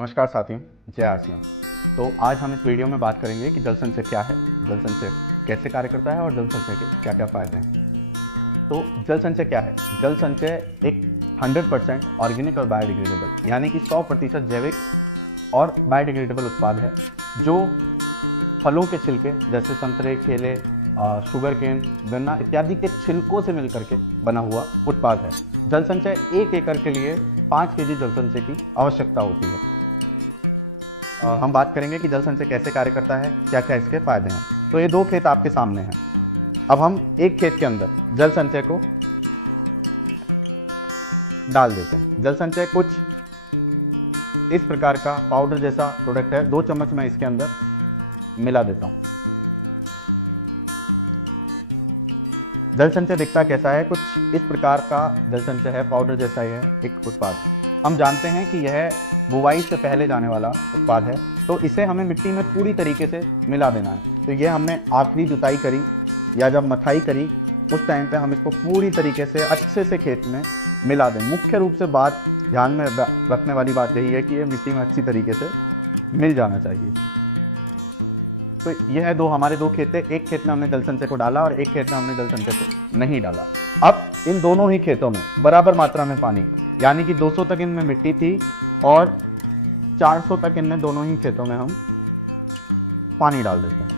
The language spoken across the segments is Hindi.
नमस्कार साथियों, जय आसियां। तो आज हम इस वीडियो में बात करेंगे कि जल संचय क्या है, जल संचय कैसे कार्य करता है और जल संचय के क्या क्या फायदे हैं। तो जल संचय क्या है? जल संचय एक 100% ऑर्गेनिक और बायोडिग्रेडेबल यानी कि 100% जैविक और बायोडिग्रेडेबल उत्पाद है जो फलों के छिलके जैसे संतरे, केले, शुगर केन, गन्ना इत्यादि के छिलकों से मिलकर के बना हुआ उत्पाद है। जल संचय 1 एकड़ के लिए 5 केजी जल संचय की आवश्यकता होती है। हम बात करेंगे कि जल संचय कैसे कार्य करता है, क्या क्या इसके फायदे हैं। तो ये 2 खेत आपके सामने हैं। अब हम एक खेत के अंदर जल संचय को डाल देते हैं। जल संचय कुछ इस प्रकार का पाउडर जैसा प्रोडक्ट है। 2 चम्मच मैं इसके अंदर मिला देता हूं। जल संचय दिखता कैसा है? कुछ इस प्रकार का जल संचय है, पाउडर जैसा ही है एक उत्पाद। हम जानते हैं कि यह बुवाई से पहले जाने वाला उत्पाद है, तो इसे हमें मिट्टी में पूरी तरीके से मिला देना है। तो ये हमने आखिरी जुताई करी या जब मथाई करी उस टाइम पे हम इसको पूरी तरीके से अच्छे से खेत में मिला दें। मुख्य रूप से बात ध्यान में रखने वाली बात यही है कि ये मिट्टी में अच्छी तरीके से मिल जाना चाहिए। तो यह हमारे 2 खेत थे। एक खेत में हमने जल संचय को डाला और एक खेत में हमने जल संचय को नहीं डाला। अब इन दोनों ही खेतों में बराबर मात्रा में पानी, यानी कि 200 तक इनमें मिट्टी थी और 400 तक इनमें दोनों ही खेतों में हम पानी डाल देते हैं।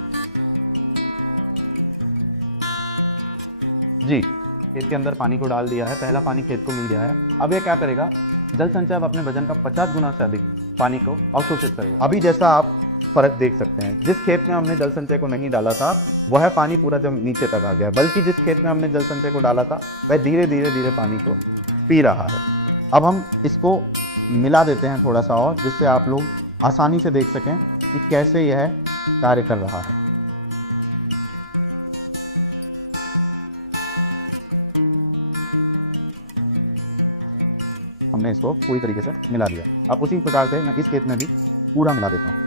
जी, खेत के अंदर पानी को डाल दिया है, पहला पानी खेत को मिल गया है। अब ये क्या करेगा? जल संचय अब अपने वजन का 50 गुना से अधिक पानी को अवशोषित करेगा। अभी जैसा आप फर्क देख सकते हैं, जिस खेत में हमने जल संचय को नहीं डाला था वह पानी पूरा जब नीचे तक आ गया, बल्कि जिस खेत में हमने जल संचय को डाला था वह धीरे धीरे पानी को पी रहा है। अब हम इसको मिला देते हैं थोड़ा सा और, जिससे आप लोग आसानी से देख सकें कि कैसे यह कार्य कर रहा है। हमने इसको पूरी तरीके से मिला दिया। अब उसी प्रकार से मैं इस खेत में भी पूरा मिला देता हूं।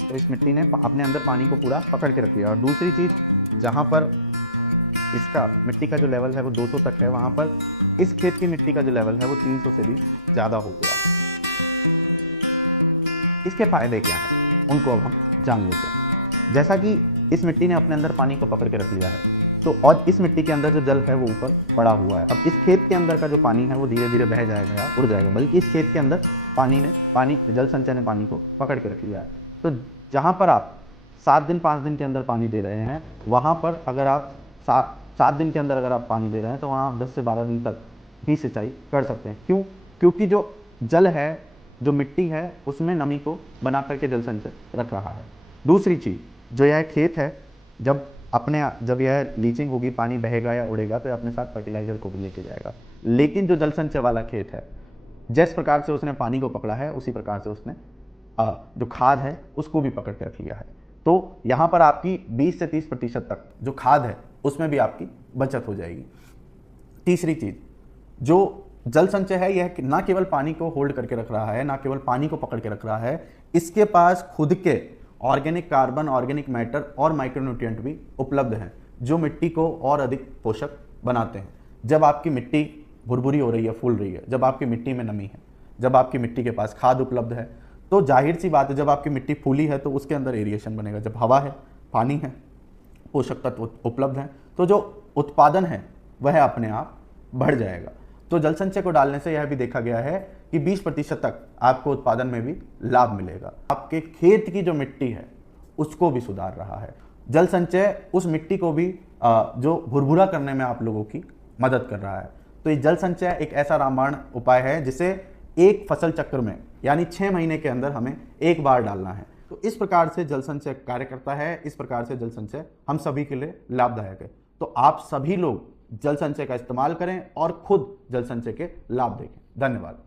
तो इस मिट्टी ने अपने अंदर पानी को पूरा पकड़ के रख लिया। और दूसरी चीज़, जहाँ पर इसका मिट्टी का जो लेवल है वो 200 तक है, वहाँ पर इस खेत की मिट्टी का जो लेवल है वो 300 से भी ज़्यादा हो गया। इसके फायदे क्या हैं उनको अब हम जान लेते हैं। जैसा कि इस मिट्टी ने अपने अंदर पानी को पकड़ के रख लिया है, तो और इस मिट्टी के अंदर जो जल है वो ऊपर पड़ा हुआ है। अब इस खेत के अंदर का जो पानी है वो धीरे धीरे बह जाएगा या उड़ जाएगा, बल्कि इस खेत के अंदर जल संचय ने पानी को पकड़ के रख लिया है। तो जहाँ पर आप 7 दिन 5 दिन के अंदर पानी दे रहे हैं, वहाँ पर अगर आप 7 दिन के अंदर अगर आप पानी दे रहे हैं तो वहाँ आप 10 से 12 दिन तक भी सिंचाई कर सकते हैं। क्यों? क्योंकि जो जल है, जो मिट्टी है, उसमें नमी को बना करके जल संचय रख रहा है। दूसरी चीज़, जो यह खेत है, जब यह लीचिंग होगी, पानी बहेगा या उड़ेगा तो अपने साथ फर्टिलाइजर को भी लेके जाएगा। लेकिन जो जल संचय वाला खेत है, जिस प्रकार से उसने पानी को पकड़ा है उसी प्रकार से उसने जो खाद है उसको भी पकड़ के रख लिया है। तो यहाँ पर आपकी 20 से 30% तक जो खाद है उसमें भी आपकी बचत हो जाएगी। तीसरी चीज़, जो जल संचय है यह ना केवल पानी को होल्ड करके रख रहा है, ना केवल पानी को पकड़ के रख रहा है, इसके पास खुद के ऑर्गेनिक कार्बन, ऑर्गेनिक मैटर और माइक्रोन्यूट्रिएंट भी उपलब्ध हैं जो मिट्टी को और अधिक पोषक बनाते हैं। जब आपकी मिट्टी भुरभुरी हो रही है, फूल रही है, जब आपकी मिट्टी में नमी है, जब आपकी मिट्टी के पास खाद उपलब्ध है, तो जाहिर सी बात है जब आपकी मिट्टी फूली है तो उसके अंदर एरिएशन बनेगा। जब हवा है, पानी है, पोषक तत्व उपलब्ध हैं, तो जो उत्पादन है वह अपने आप बढ़ जाएगा। तो जल संचय को डालने से यह भी देखा गया है कि 20% तक आपको उत्पादन में भी लाभ मिलेगा। आपके खेत की जो मिट्टी है उसको भी सुधार रहा है। जल संचय उस मिट्टी को भी जो भुरभुरा करने में आप लोगों की मदद कर रहा है। तो ये जल संचय एक ऐसा रामबाण उपाय है जिसे एक फसल चक्र में यानी 6 महीने के अंदर हमें एक बार डालना है। तो इस प्रकार से जल संचय कार्य करता है। इस प्रकार से जल संचय हम सभी के लिए लाभदायक है। तो आप सभी लोग जल संचय का इस्तेमाल करें और खुद जल संचय के लाभ देखें। धन्यवाद।